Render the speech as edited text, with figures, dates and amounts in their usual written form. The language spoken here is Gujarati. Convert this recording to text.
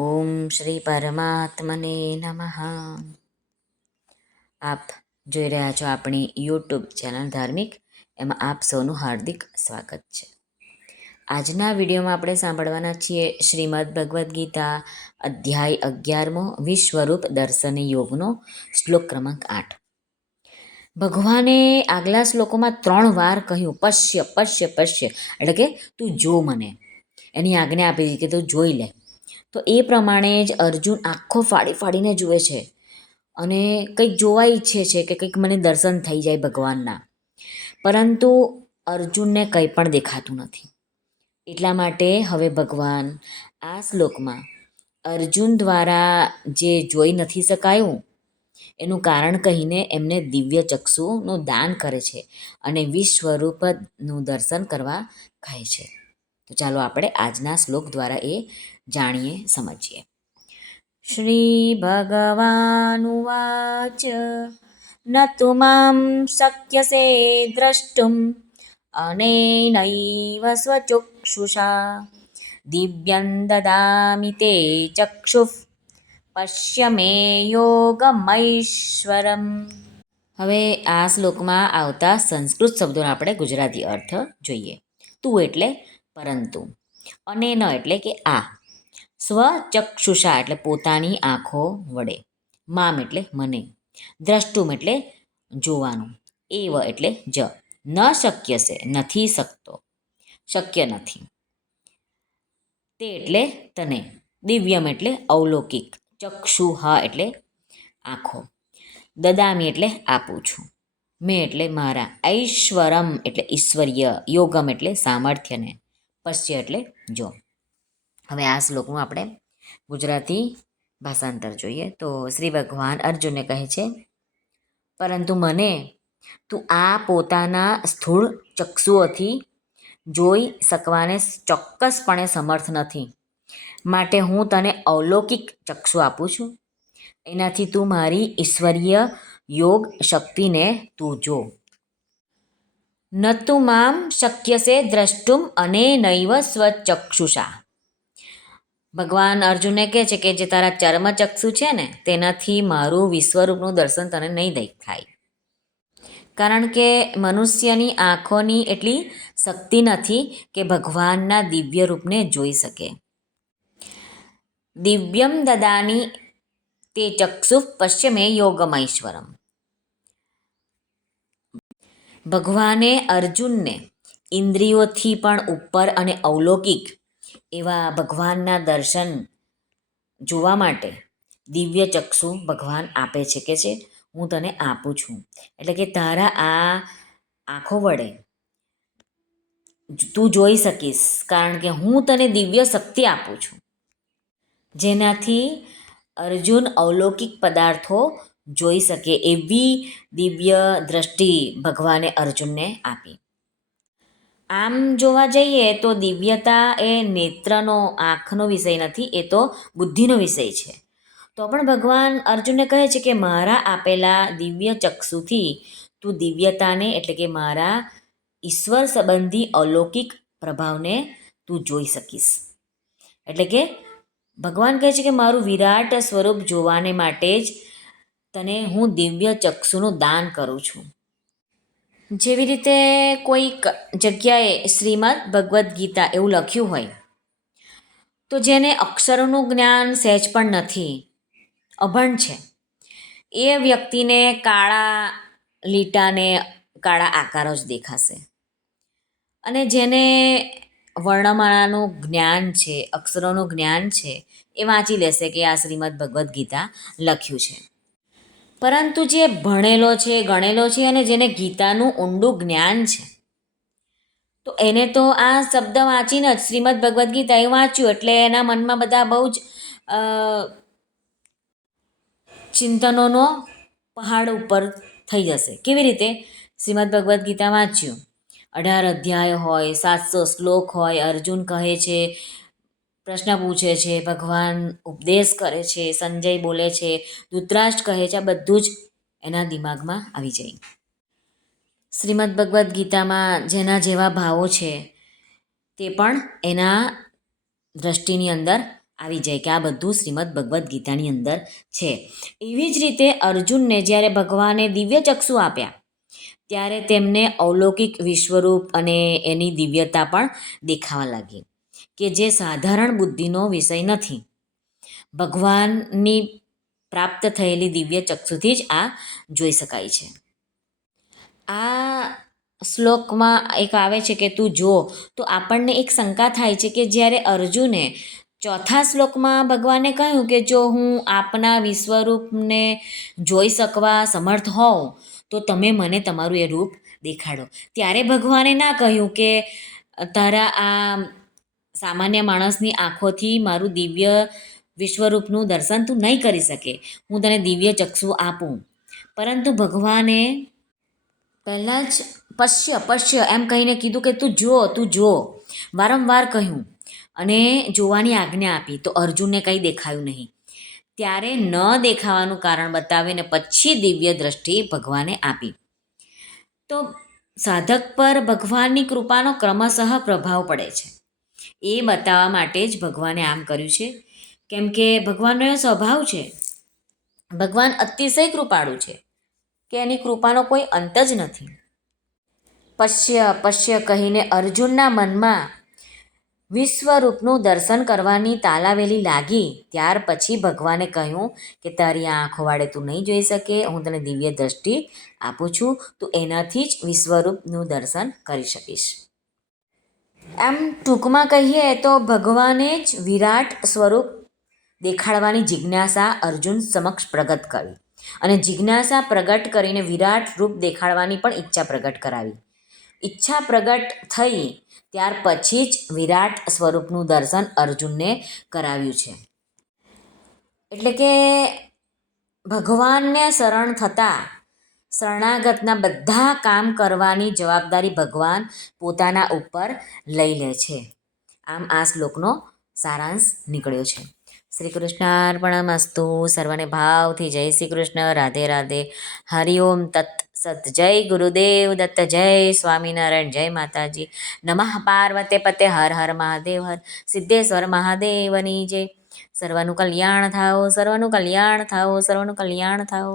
ઓમ શ્રી પરમાત્મને નમઃ. આપ જોઈ રહ્યા છો આપણી યુટ્યુબ ચેનલ ધાર્મિક, એમાં આપ સૌનું હાર્દિક સ્વાગત છે. આજના વિડીયોમાં આપણે સાંભળવાના છીએ શ્રીમદ્ ભગવદ્ ગીતા અધ્યાય 11મો વિશ્વરૂપ દર્શન યોગનો શ્લોક ક્રમાંક 8. ભગવાને આગલા શ્લોકોમાં 3 વાર કહ્યું પશ્ય પશ્ય પશ્ય, એટલે કે તું જો, મને એની આજ્ઞા આપી દીધી કે તું જોઈ લે. તો એ પ્રમાણે જ અર્જુન આંખો ફાડી ફાડીને જુએ છે અને કંઈક જોવા ઈચ્છે છે કે કંઈક મને દર્શન થઈ જાય ભગવાનના, પરંતુ અર્જુનને કંઈ પણ દેખાતું નથી. એટલા માટે હવે ભગવાન આ શ્લોકમાં અર્જુન દ્વારા જે જોઈ નથી શકાયું એનું કારણ કહીને એમને દિવ્ય ચક્ષુનું દાન કરે છે અને વિશ્વરૂપનું દર્શન કરવા કહે છે. તો ચાલો આપણે આજના શ્લોક દ્વારા એ જાણીએ, સમજીએ. શ્રી ભગવાનુવાચ ન તુ માં શક્યસે દ્રષ્ટુમ અનેનૈવ સ્વચક્ષુષા દિવ્યં દદામિ તે ચક્ષુઃ પશ્ય મે યોગમૈશ્વરમ. હવે આ શ્લોકમાં આવતા સંસ્કૃત શબ્દોનો આપણે ગુજરાતી અર્થ જોઈએ. તું એટલે પરંતુ, અનેન એટલે કે આ, સ્વચક્ષુષા એટલે પોતાની આંખો વડે, મામ એટલે મને, દ્રષ્ટુમ એટલે જોવાનું, એવ એટલે જ, ન શક્ય છે નથી શકતો, શક્ય નથી, તે એટલે તને, દિવ્યમ એટલે અવલૌકિક, ચક્ષુહા એટલે આંખો, દદામી એટલે આપું છું, મેં એટલે મારા, ઐશ્વરમ એટલે ઈશ્વરીય, યોગમ એટલે સામર્થ્યને, પશ્ય એટલે જો. હવે આ શ્લોકનું આપણે ગુજરાતી ભાષાંતર જોઈએ. તો શ્રી ભગવાન અર્જુનને કહે છે, પરંતુ મને તું આ પોતાના સ્થૂળ ચક્ષુઓથી જોઈ શકવાને ચોક્કસપણે સમર્થ નથી, માટે હું તને અવલૌકિક ચક્ષુ આપું છું. એનાથી તું મારી ઈશ્વરીય યોગ શક્તિને તું જો. ન તુ મામ શક્યસે દ્રષ્ટુમ અનેનૈવ સ્વચક્ષુષા. ભગવાન અર્જુનને કહે છે કે જે તારા ચર્મચક્ષુ છે ને, તેનાથી મારું વિશ્વરૂપનું દર્શન તને નહીં થાય, કારણ કે મનુષ્યની આંખોની એટલી શક્તિ નથી કે ભગવાનના દિવ્ય રૂપને જોઈ શકે. દિવ્યમ દદાની તે ચક્ષુઃ પશ્ય મે યોગમૈશ્વરમ. ભગવાને અર્જુનને ઇન્દ્રિયોથી પણ ઉપર અને અવલૌકિક એવા ભગવાનના દર્શન જોવા માટે દિવ્ય ચક્ષુ ભગવાન આપે છે કે છે હું તને આપું છું. એટલે કે તારા આ આંખો વડે તું જોઈ શકીશ, કારણ કે હું તને દિવ્ય શક્તિ આપું છું, જેનાથી અર્જુન અવલૌકિક પદાર્થો જોઈ શકે એવી દિવ્ય દ્રષ્ટિ ભગવાને અર્જુનને આપી. આમ જોવા જઈએ તો દિવ્યતા એ નેત્રનો, આંખનો વિષય નથી, એ તો બુદ્ધિનો વિષય છે. તો પણ ભગવાન અર્જુનને કહે છે કે મારા આપેલા દિવ્ય ચક્ષુથી તું દિવ્યતાને એટલે કે મારા ઈશ્વર સંબંધી અલૌકિક પ્રભાવને તું જોઈ શકીશ. એટલે કે ભગવાન કહે છે કે મારું વિરાટ સ્વરૂપ જોવાને માટે જ તને હું દિવ્ય ચક્ષુનું દાન કરું છું. જેવી રીતે કોઈક જગ્યાએ શ્રીમદ્ ભગવદ્ ગીતા એવું લખ્યું હોય, તો જેને અક્ષરોનું જ્ઞાન સહેજ પણ નથી, અભણ છે, એ વ્યક્તિને કાળા લીટાને કાળા આકારો જ દેખાશે. અને જેને વર્ણમાળાનું જ્ઞાન છે, અક્ષરોનું જ્ઞાન છે, એ વાંચી લેશે કે આ શ્રીમદ્ ભગવદ્ ગીતા લખ્યું છે. પરંતુ જે ભણેલો છે, ગણેલો છે અને જેને ગીતાનું ઊંડું જ્ઞાન છે, તો એને તો આ શબ્દ વાંચીને જ શ્રીમદ્ ભગવદ્ ગીતા એ વાંચ્યું એટલે એના મનમાં બધા બહુ જ ચિંતનોનો પહાડ ઉપર થઈ જશે. કેવી રીતે? શ્રીમદ્ ભગવદ્ ગીતા વાંચ્યું, 18 અધ્યાય હોય, 700 શ્લોક હોય, અર્જુન કહે છે, પ્રશ્ન પૂછે છે, ભગવાન ઉપદેશ કરે છે, સંજય બોલે છે, ધૃતરાષ્ટ્ર કહે છે, આ બધું જ એના દિમાગમાં આવી જાય. શ્રીમદ્ ભગવદ્ ગીતામાં જેના જેવા ભાવો છે તે પણ એના દ્રષ્ટિની અંદર આવી જાય કે આ બધું શ્રીમદ ભગવદ્ ગીતાની અંદર છે. એવી જ રીતે અર્જુનને જ્યારે ભગવાને દિવ્ય ચક્ષુ આપ્યા ત્યારે તેમને અલૌકિક વિશ્વરૂપ અને એની દિવ્યતા પણ દેખાવા લાગી કે જે સાધારણ બુદ્ધિનો વિષય નથી. ભગવાનની પ્રાપ્ત થયેલી દિવ્ય ચક્ષુથી જ આ જોઈ શકાય છે. આ શ્લોકમાં એક આવે છે કે તું જો, તો આપણને એક શંકા થાય છે કે જ્યારે અર્જુને ચોથા શ્લોકમાં ભગવાને કહ્યું કે જો હું આપના વિશ્વરૂપને જોઈ શકવા સમર્થ હોઉં તો તમે મને તમારું એ રૂપ દેખાડો. ત્યારે ભગવાને ના કહ્યું કે તારા આ સામાન્ય માણસની આંખોથી મારું દિવ્ય વિશ્વરૂપનું દર્શન તું નહીં કરી શકે, હું તને દિવ્ય ચક્ષુ આપું. પરંતુ ભગવાને પહેલાં જ પશ્ય પશ્ય એમ કહીને કીધું કે તું જો વારંવાર કહ્યું અને જોવાની આજ્ઞા આપી, તો અર્જુનને કંઈ દેખાયું નહીં. ત્યારે ન દેખાવાનું કારણ બતાવીને પછી દિવ્ય દ્રષ્ટિ ભગવાને આપી. તો સાધક પર ભગવાનની કૃપાનો ક્રમશઃ પ્રભાવ પડે છે એ બતાવવા માટે જ ભગવાને આમ કર્યું છે. કેમ કે ભગવાનનો એ સ્વભાવ છે. ભગવાન અતિશય કૃપાળુ છે કે એની કૃપાનો કોઈ અંત જ નથી. પશ્ય પશ્ય કહીને અર્જુનના મનમાં વિશ્વરૂપનું દર્શન કરવાની તાલાવેલી લાગી. ત્યાર પછી ભગવાને કહ્યું કે તારી આંખો વાળે તું નહીં જોઈ શકે, હું તને દિવ્ય દ્રષ્ટિ આપું છું, તું એનાથી જ વિશ્વરૂપનું દર્શન કરી શકીશ. એમ ટૂંકમાં કહીએ તો ભગવાને જ વિરાટ સ્વરૂપ દેખાડવાની જિજ્ઞાસા અર્જુન સમક્ષ પ્રગટ કરી અને જિજ્ઞાસા પ્રગટ કરીને વિરાટ રૂપ દેખાડવાની પણ ઈચ્છા પ્રગટ કરાવી. ઈચ્છા પ્રગટ થઈ ત્યાર પછી જ વિરાટ સ્વરૂપનું દર્શન અર્જુનને કરાવ્યું છે. એટલે કે ભગવાનને શરણ થતાં શરણાગતના બધા કામ કરવાની જવાબદારી ભગવાન પોતાના ઉપર લઈ લે છે. આમ આ શ્લોકનો સારાંશ નીકળ્યો છે. શ્રી કૃષ્ણાર્પણમસ્તુ. સર્વને ભાવથી જય શ્રી કૃષ્ણ. રાધે રાધે. હરિઓમ તત્ સત. જય ગુરુદેવ દત્ત. જય સ્વામિનારાયણ. જય માતાજી. નમઃ પાર્વતે પતે. હર હર મહાદેવ. હર સિદ્ધેશ્વર મહાદેવની જય. સર્વનું કલ્યાણ થાઓ, સર્વનું કલ્યાણ થાઓ, સર્વનું કલ્યાણ થાઓ.